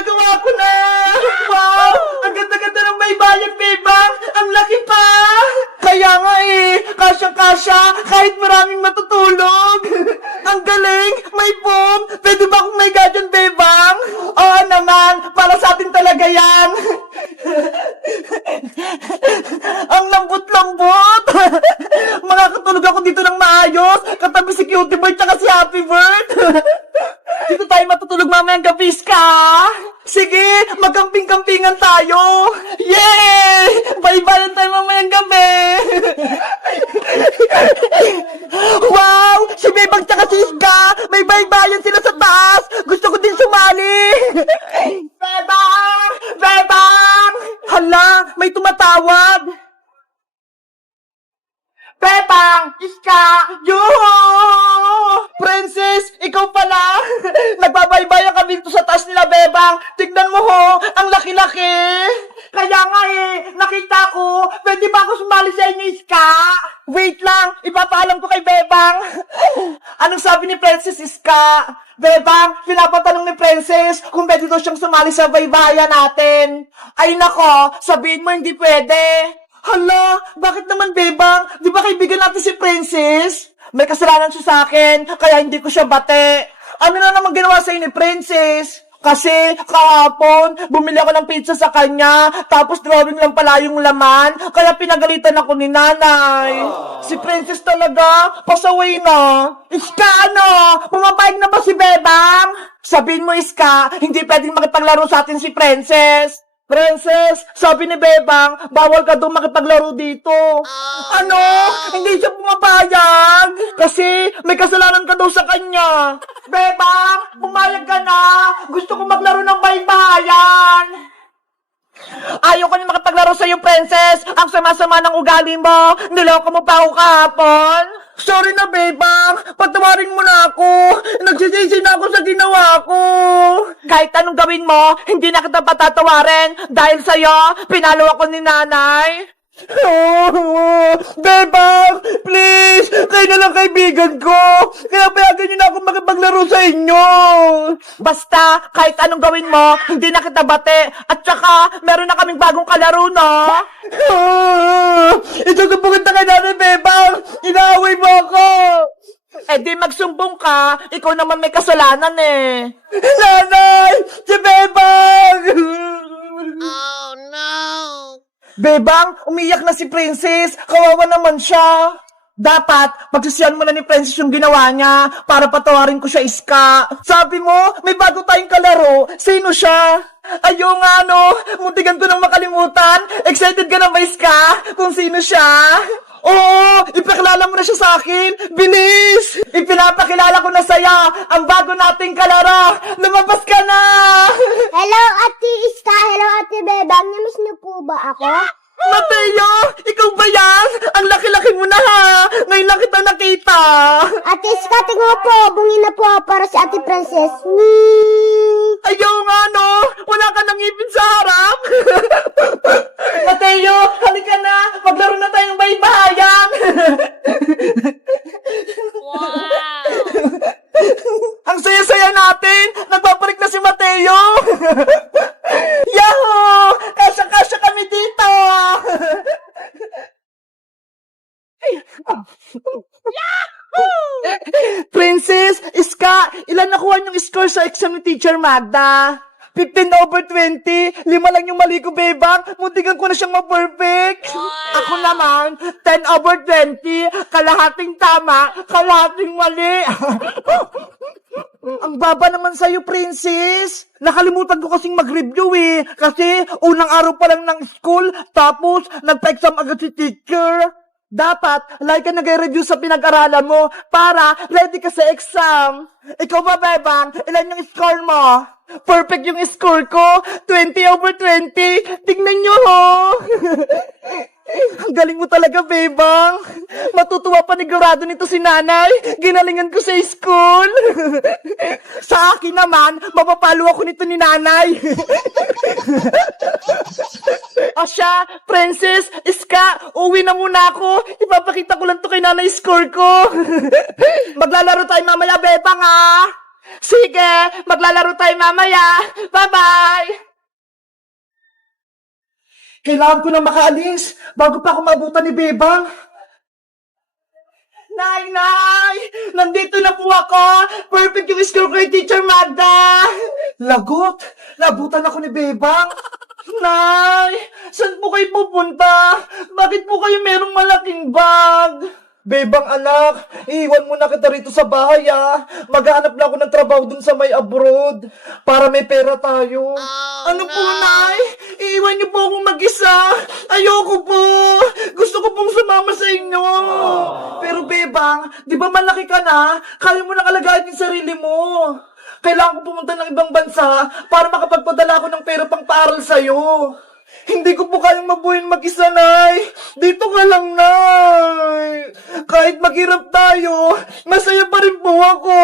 Nagawa ko na! Wow! Ang ganda-ganda ng baybayin, Bebang! Ang laki pa! Kaya nga kasyang-kasya kahit maraming matutulog. Ang galing! May boom! Pwede ba akong may gadyan, Bebang? Oo naman! Para sa atin talaga yan! Ang lambot-lambot! Makakatulog ako dito ng maayos! Katabi si Cutie Bird tsaka si Happy Bird! Dito tayo matutulog mamayang gabi, Ska! Sige, magkamping-kampingan tayo! Yay! Bye-bye tayo mamayang gabi! Wow! Si Bebang tsaka si Ska! May bye-bye sila sa taas! Gusto ko din sumali! Bebang! Bebang! Hala, may tumatawag! Bebang! Iska! Yuhu! Princess, ikaw pala! Nagbabaybayan kami dito sa taas nila, Bebang! Tignan mo ho! Ang laki-laki! Kaya nga nakita ko! Pwede ba ako sumali sa inyo, Iska? Wait lang! Ipapaalam ko kay Bebang! Anong sabi ni Princess, Iska? Bebang, pinapatanong ni Princess kung pwede daw siyang sumali sa baybayan natin. Ay nako, sabihin mo hindi pwede. Hala, bakit naman, Bebang? Di ba kaibigan natin si Princess? May kasalanan siya sa akin, kaya hindi ko siya bate. Ano na naman ginawa sa ni Princess? Kasi kahapon, bumili ako ng pizza sa kanya, tapos drawing lang pala yung laman, kaya pinagalitan ako ni nanay. Si Princess talaga, pasaway na. Iska, ano? Pumapayag na ba si Bebang? Sabihin mo, Iska, hindi pwedeng makipaglaro sa atin si Princess. Princess, sabi ni Bebang, bawal ka doon makipaglaro dito. Ano? Hindi siya pumapayag? Kasi may kasalanan ka daw sa kanya. Bebang, pumayag ka na. Gusto ko maglaro ng baybayan. Ayaw ko na makipaglaro sa'yo, Princess. Ang sama-sama ng ugali mo. Niloko mo pa ako kahapon. Sorry na, Bebang. Patawarin mo na ako. Nagsisisi na ako sa ginawa ko. Kahit anong gawin mo, hindi na kita patatawarin. Dahil sa'yo, pinalo ako ni nanay. Bebang, please, kayo na lang kaibigan ko. Kaya payagan niyo na ako makipaglaro sa inyo. Basta, kahit anong gawin mo, hindi na kita bate. At saka, meron na kaming bagong kalaro, no? Isusumbungin na kay nanay, Bebang. Inaaway mo ako. Eh di magsumbong ka, ikaw naman may kasalanan eh. Nanay! Si Bebang! Oh no! Bebang, umiyak na si Princess. Kawawa naman siya. Dapat, pagsisiyan mo na ni Princess yung ginawa niya para patawarin ko siya, Iska. Sabi mo, may bago tayong kalaro. Sino siya? Ayaw nga, no? Muntikan ko nang makalimutan. Excited ka na ba, Iska? Kung sino siya? Oo, ipakilala mo na siya sa akin. Bilis! Ipinapakilala ko na saya ang bago nating kalaro. Lumabas ka na! Hello, Ate Iska. Hello, Ate Bebang. Namiss niyo po ba ako? Mateo! Ikaw ba yan? Ang laki-laki mo na ha! Ngayon lang kita nakita! Ate Iska, tingnan mo po. Bungin na po ako para si Ate Princess. Ayaw nga no! Wala ka nang ngipin sa harap! Mateo! Halika na! Maglaro na tayong baybayan! Wow! Ang saya-saya natin! Nagpaparik na si Mateo! Yahoo! Kasya-kasya kami dito! Princess, Iska, ilan nakuha yung score sa exam ni Teacher Magda? 15/20, 5 lang yung mali ko, Bebang. Muntikan ko na siyang ma-perfect. Ako naman, 10/20, kalahating tama, kalahating mali. Ang baba naman sa'yo, Princess. Nakalimutan ko kasing mag-review eh. Kasi unang araw pa lang ng school, tapos nagpa-exam agad si teacher. Dapat, like ka nag-review sa pinag-aralan mo para ready ka sa exam. Ikaw ba, Bebang? Ilan yung score mo? Perfect yung score ko. 20/20. Tingnan nyo, ho. Ang galing mo talaga, Bebang. Matutuwa panigurado nito si nanay. Ginalingan ko sa school. Sa akin naman, mapapalo ako nito ni nanay. O siya, Princess, Iska, uwi na muna ako. Ipapakita ko lang to kay nanay score ko. Maglalaro tayo mamaya, Bebang, ha? See Sige, maglalaro tayo mamaya. Bye-bye! Kailangan ko na makaalis bago pa ako maabutan ni Bebang. Nay! Nandito na po ako! Perfect yung school grade teacher, Magda! Lagot! Labutan ako ni Bebang! Nay! Saan po kayo pupunta? Bakit po kayo merong malaking bag? Bebang anak, iiwan mo na kita rito sa bahay Maghahanap lang ako ng trabaho dun sa may abroad para may pera tayo. Ano po, Nay? Iiwan niyo po akong mag-isa. Ayoko po. Gusto ko pong sumama sa inyo. Pero Bebang, di ba malaki ka na? Kaya mo nang alagaan yung sarili mo. Kailangan ko pumunta ng ibang bansa para makapagpadala ako ng pera pang paaral sa'yo. Hindi ko po kayang mabuhin mag-isa, Nay. Dito ka lang, Nay. Kahit maghirap tayo, masaya pa rin po ako.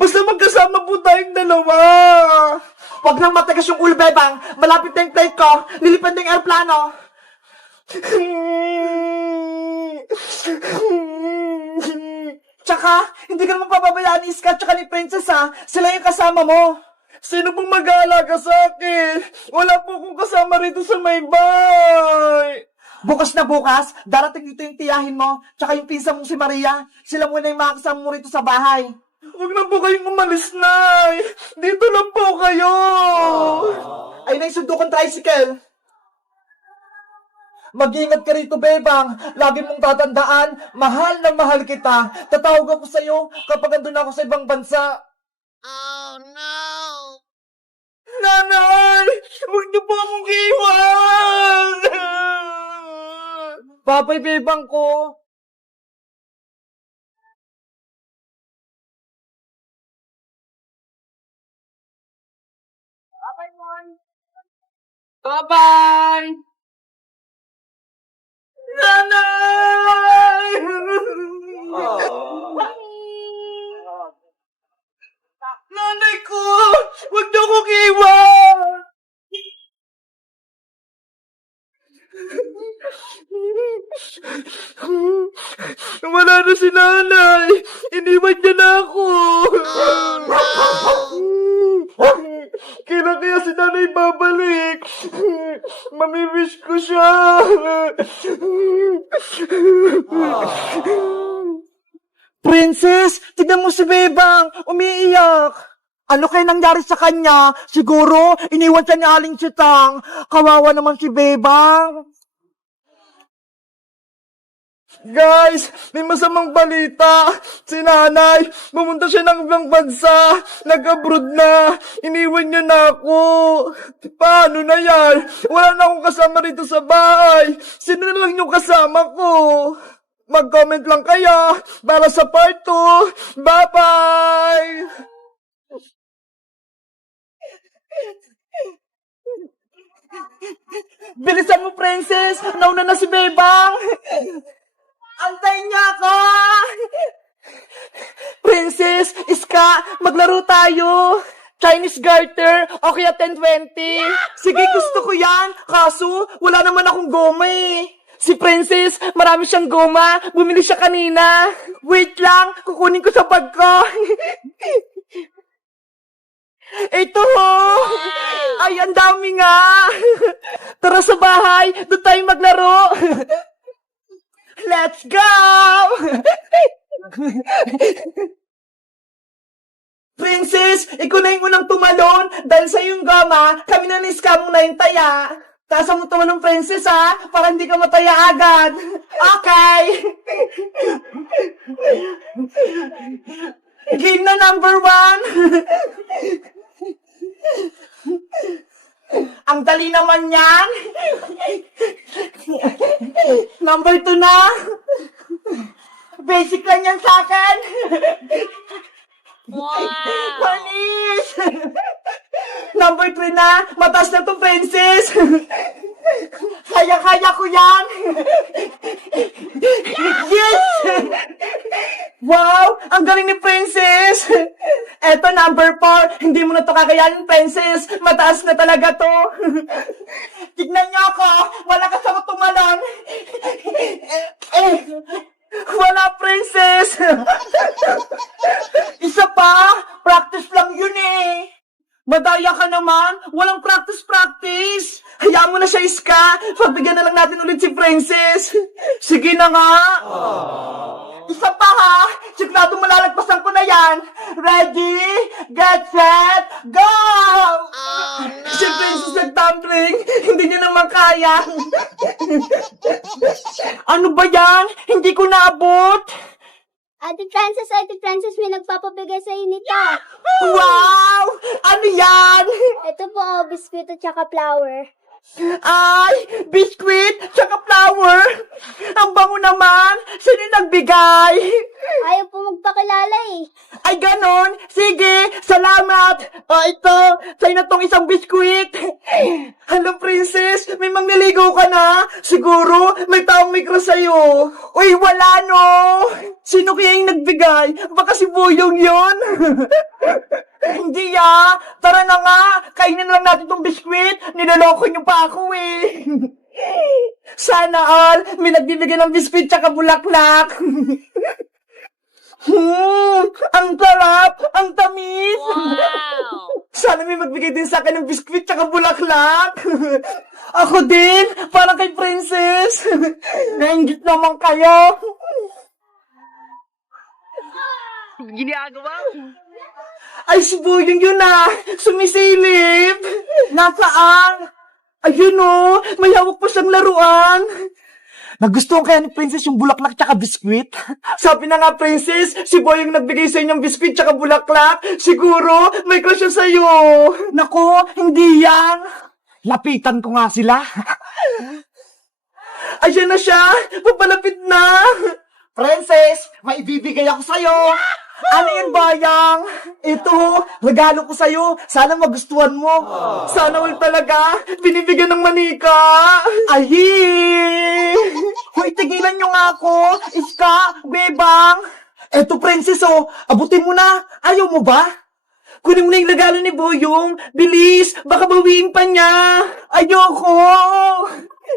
Basta magkasama po tayong dalawa. Huwag nang matagas yung ulo, Bebang. Malapit na yung flight ko. Lilipad na yung aeroplano. Tsaka, hindi ka naman pababayaan ni Iska tsaka ni Princess Sila yung kasama mo. Sino pong mag-aalaga sa akin? Wala po akong kasama rito sa may bahay. Bukas na bukas, darating dito yung tiyahin mo, tsaka yung pinsan mong si Maria. Sila muna yung mga kasama mo rito sa bahay. Huwag na po kayong umalis, Nay. Dito lang po kayo. Ay, naisundo kong tricycle. Mag-ingat ka rito, Bebang. Lagi mong tatandaan, mahal na mahal kita. Tatawag ako sa'yo kapag andun ako sa ibang bansa. Oh no! Nanay! Huwag niyo po akong iwan! Babay, Bebang ko. Bye-bye! Nanay! Nanay ko! Huwag niyo akong iwan! Wala na si nanay! Iniwan niya na ako! Kailan kaya si nanay babalik? Mamimiss ko siya! Princess, tignan mo si Bebang, umiiyak. Ano kaya nangyari sa kanya? Siguro, iniwan siya ni Aling Chitang. Kawawa naman si Bebang. Guys, may masamang balita. Si nanay, pumunta siya ng ibang bansa. Nag-abroad na. Iniwan niya na ako. Paano na yan? Wala na akong kasama rito sa bahay. Sino na lang yung kasama ko? Mag-comment lang kaya para sa part 2. Bye-bye! Bilisan mo, Princess! Nauna na si Bebang! Antayin niya ako! Princess, Iska, maglaro tayo! Chinese garter, o kaya 10-20. Sige, gusto ko yan. Kaso, wala naman akong goma Si Princess, marami siyang goma. Bumili siya kanina. Wait lang, kukunin ko sa bag ko. Ito Ay, ang dami nga. Tara sa bahay, doon tayo maglaro. Let's go! Princess, ikaw na yung unang tumalon. Dahil sa iyong gama, kami na ni-scam mo na yung taya. Tasa mo tumalon, Princess, para hindi ka mataya agad. Okay! Game na number 1. Ang dali naman yan. Number 2 na. Basic lang yan sa akin. Wow! Panis! Number 3 na. Mataas na to, Princess. Kaya-kaya ko yan. Yes! Wow! Ang galing ni Princess. Eto, number 4. Hindi mo na to kakayanin, Princess. Mataas na talaga to. Tignan niyo ako. Wala ka sa tumalon. Wala, Princess. Isa pa. Practice lang yun Madaya ka naman! Walang practice! Hayaan mo na siya, Iska! Pagbigyan na lang natin ulit si Princess! Sige na nga! Isa pa ha! Sigurado malalagpasan ko na yan! Ready? Get set! Go! Oh, no! Si Princess nag-tumbling! Hindi niya naman kaya! Ano ba yan? Hindi ko naabot! Ate Frances, may nagpapabigay sa nito. Wow! Ano yan? Ito po, oh, biskuit at saka flour. Ay! Biscuit! Tsaka flour! Ang bango naman! Sino yung nagbigay? Ayaw po magpakilala eh. Ay, ganon! Sige! Salamat! Ito! Sa'yo na tong isang biskuit! Hello, Princess! May mangliligaw ka na? Siguro, may taong may crush sa'yo! Uy, wala no! Sino kaya yung nagbigay? Baka si Boyong yon. Hindi Tara na nga! Kainin na lang natin tong biskuit! Niloloko niyo pa ako eh! Sana all, may nagbibigay ng biskuit tsaka bulaklak! Ang sarap! Ang tamis! Wow! Sana may magbigay din sa akin ng biskuit tsaka bulaklak! Ako din! Parang kay Princess! Nainggit naman kayo! Ginagawa? Ay, si Boyong yun Sumisilip! Nasaan? Ayun may hawak pa siyang laruan! Nagustuhan kaya ni Princess yung bulaklak tsaka biskwit? Sabi na nga, Princess, si Boyong nagbigay sa inyong biskwit tsaka bulaklak. Siguro, may crush siya sa'yo. Nako, hindi yan. Lapitan ko nga sila. Ayan na siya. Papalapit na. Princess, may ibibigay ako sa'yo. Ano yun, Bayang? Ito, regalo ko sa'yo. Sana magustuhan mo. Sana all talaga. Binibigyan ng manika. Ahi! Hoy, tigilan nyo nga ako. Iska, Bebang. Eto, Princess, abutin mo na. Ayaw mo ba? Kunin mo na yung regalo ni Boyong. Bilis, baka bawiin pa niya. Ayoko.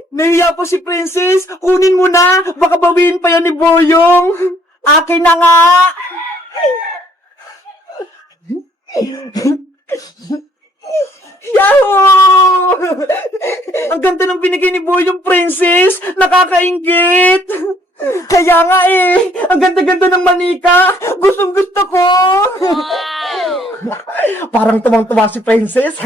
Nahiya po si Princess. Kunin mo na. Baka bawiin pa yan ni Boyong. Akin na nga. Yahoo! Ang ganda ng binigay ni Boyong, Princess. Nakakainggit. Kaya nga ang ganda-ganda ng manika. Gustong-gusto ko. Parang tumang-tuwa si Princess.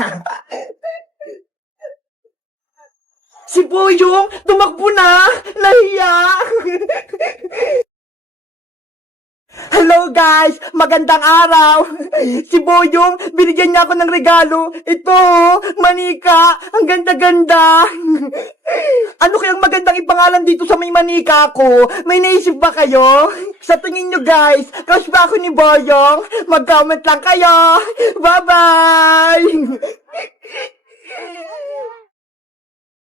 Si Boyong, tumakbo na. Nahiya. Hello guys! Magandang araw! Si Boyong, binigyan niya ako ng regalo. Ito, manika. Ang ganda-ganda. Ano kayang magandang ipangalan dito sa may manika ko? May naisip ba kayo? Sa tingin nyo guys, crush ba ako ni Boyong? Mag-comment lang kayo. Bye-bye!